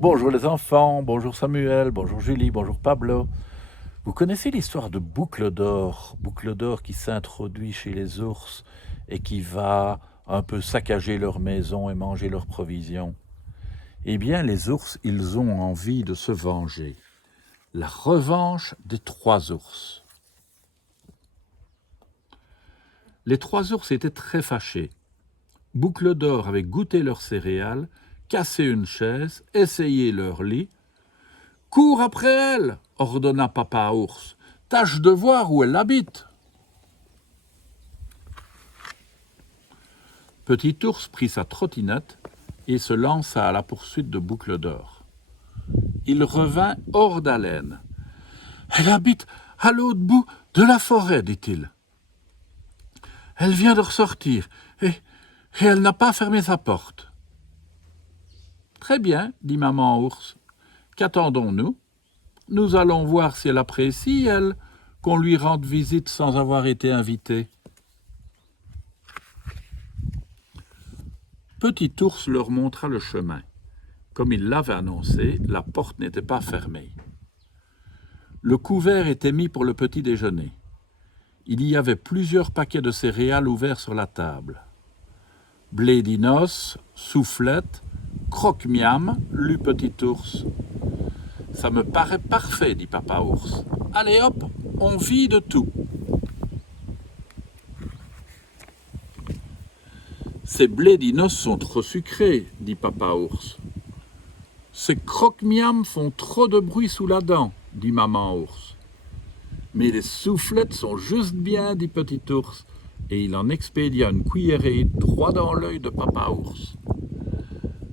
Bonjour les enfants, bonjour Samuel, bonjour Julie, bonjour Pablo. Vous connaissez l'histoire de Boucle d'Or qui s'introduit chez les ours et qui va un peu saccager leur maison et manger leurs provisions. Eh bien, les ours, ils ont envie de se venger. La revanche des trois ours. Les trois ours étaient très fâchés. Boucle d'Or avait goûté leurs céréales, cassé une chaise, essayé leur lit. « Cours après elle !» ordonna papa ours. « Tâche de voir où elle habite. » Petit ours prit sa trottinette et se lança à la poursuite de Boucle d'Or. Il revint hors d'haleine. « Elle habite à l'autre bout de la forêt, dit-il. Elle vient de ressortir et elle n'a pas fermé sa porte. »« Très bien, dit maman ours. Qu'attendons-nous ? Nous allons voir si elle apprécie, elle, qu'on lui rende visite sans avoir été invité. » Petit ours leur montra le chemin. Comme il l'avait annoncé, la porte n'était pas fermée. Le couvert était mis pour le petit déjeuner. Il y avait plusieurs paquets de céréales ouverts sur la table. Blé d'Inos, soufflette, croque-miam, lut Petit ours. Ça me paraît parfait, dit papa ours. Allez hop, on vit de tout. Ces blés d'Inos sont trop sucrés, dit papa ours. Ces croque-miam font trop de bruit sous la dent, dit maman ours. Mais les soufflettes sont juste bien, dit Petit ours, et il en expédia une cuillerée droit dans l'œil de papa ours.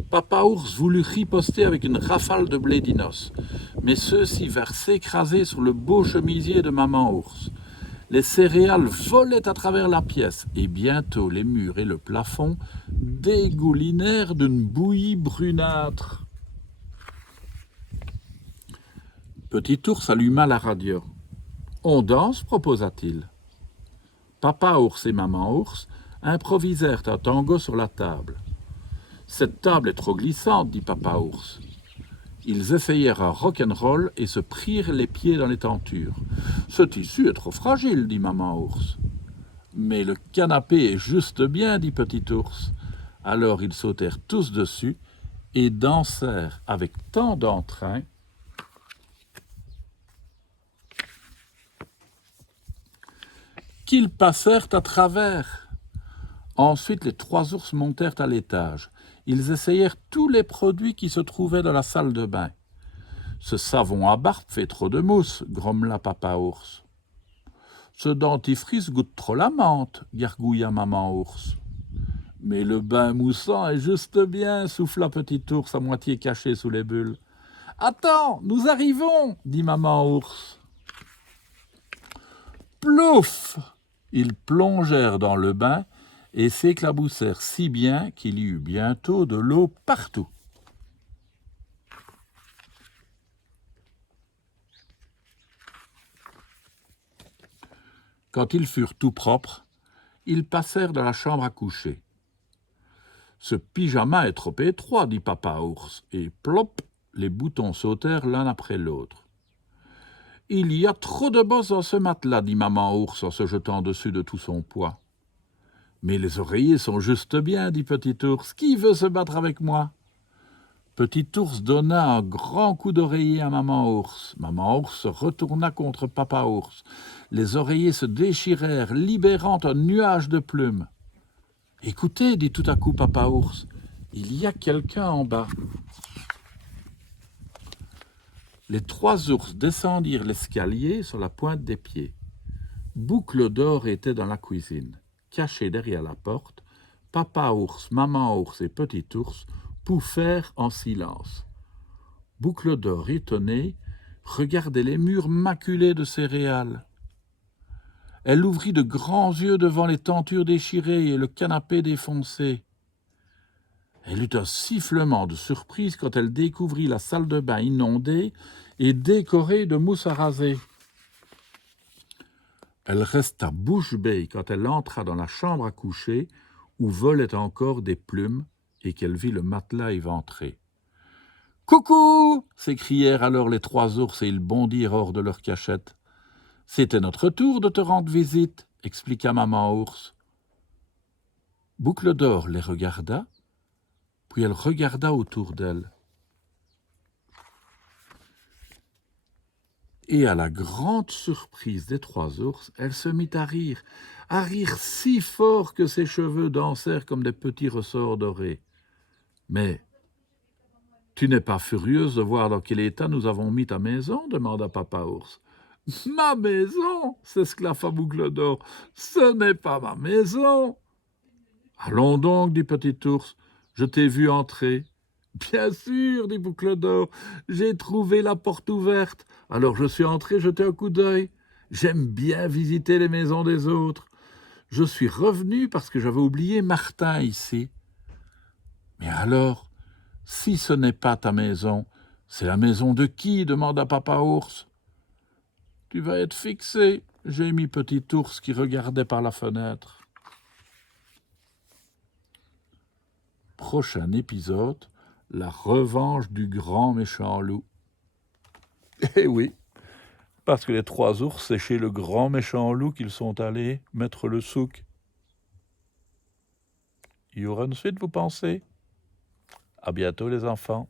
Papa ours voulut riposter avec une rafale de blé d'Inos, mais ceux-ci vinrent s'écraser sur le beau chemisier de maman ours. Les céréales volaient à travers la pièce, et bientôt les murs et le plafond dégoulinèrent d'une bouillie brunâtre. Petit ours alluma la radio. « On danse ?» proposa-t-il. Papa ours et maman ours improvisèrent un tango sur la table. « Cette table est trop glissante, dit papa ours. » Ils essayèrent un rock'n'roll et se prirent les pieds dans les tentures. « Ce tissu est trop fragile, dit maman ours. »« Mais le canapé est juste bien, dit petit ours. » Alors ils sautèrent tous dessus et dansèrent avec tant d'entrain qu'ils passèrent à travers. Ensuite, les trois ours montèrent à l'étage. Ils essayèrent tous les produits qui se trouvaient dans la salle de bain. « Ce savon à barbe fait trop de mousse, » grommela papa ours. « Ce dentifrice goûte trop la menthe, » gargouilla maman ours. « Mais le bain moussant est juste bien, » souffla petit ours à moitié caché sous les bulles. « Attends, nous arrivons, » dit maman ours. Plouf ! Ils plongèrent dans le bain et s'éclaboussèrent si bien qu'il y eut bientôt de l'eau partout. Quand ils furent tout propres, ils passèrent dans la chambre à coucher. « Ce pyjama est trop étroit, » dit papa ours, et plop, les boutons sautèrent l'un après l'autre. « Il y a trop de bosses dans ce matelas, » dit maman ours en se jetant dessus de tout son poids. « Mais les oreillers sont juste bien, » dit petit ours. « Qui veut se battre avec moi ?» Petit ours donna un grand coup d'oreiller à maman ours. Maman ours se retourna contre papa ours. Les oreillers se déchirèrent, libérant un nuage de plumes. « Écoutez, dit tout à coup papa ours, il y a quelqu'un en bas. » Les trois ours descendirent l'escalier sur la pointe des pieds. Boucle d'Or était dans la cuisine. Cachés derrière la porte, papa ours, maman ours et petit ours pouffèrent en silence. Boucle d'Or, étonnée, regardait les murs maculés de céréales. Elle ouvrit de grands yeux devant les tentures déchirées et le canapé défoncé. Elle eut un sifflement de surprise quand elle découvrit la salle de bain inondée et décorée de mousse à raser. Elle resta bouche bée quand elle entra dans la chambre à coucher où volaient encore des plumes et qu'elle vit le matelas éventré. « Coucou !» s'écrièrent alors les 3 ours et ils bondirent hors de leur cachette. « C'était notre tour de te rendre visite, » expliqua maman ours. Boucle d'Or les regarda, puis elle regarda autour d'elle. Et à la grande surprise des 3 ours, elle se mit à rire si fort que ses cheveux dansèrent comme des petits ressorts dorés. « Mais tu n'es pas furieuse de voir dans quel état nous avons mis ta maison ?» demanda papa ours. « Ma maison !» s'esclaffa Boucle d'Or. « Ce n'est pas ma maison !»« Allons donc, dit Petit ours, je t'ai vu entrer. »« Bien sûr, dit Boucle d'Or, j'ai trouvé la porte ouverte, alors je suis entré jeter un coup d'œil. J'aime bien visiter les maisons des autres. Je suis revenu parce que j'avais oublié Martin ici. »« Mais alors, si ce n'est pas ta maison, c'est la maison de qui ?» demanda papa ours. « Tu vas être fixé, » gémit Petit ours qui regardait par la fenêtre. Prochain épisode, la revanche du grand méchant loup. Eh oui, parce que les 3 ours, c'est chez le grand méchant loup qu'ils sont allés mettre le souk. Il y aura une suite, vous pensez ? À bientôt les enfants.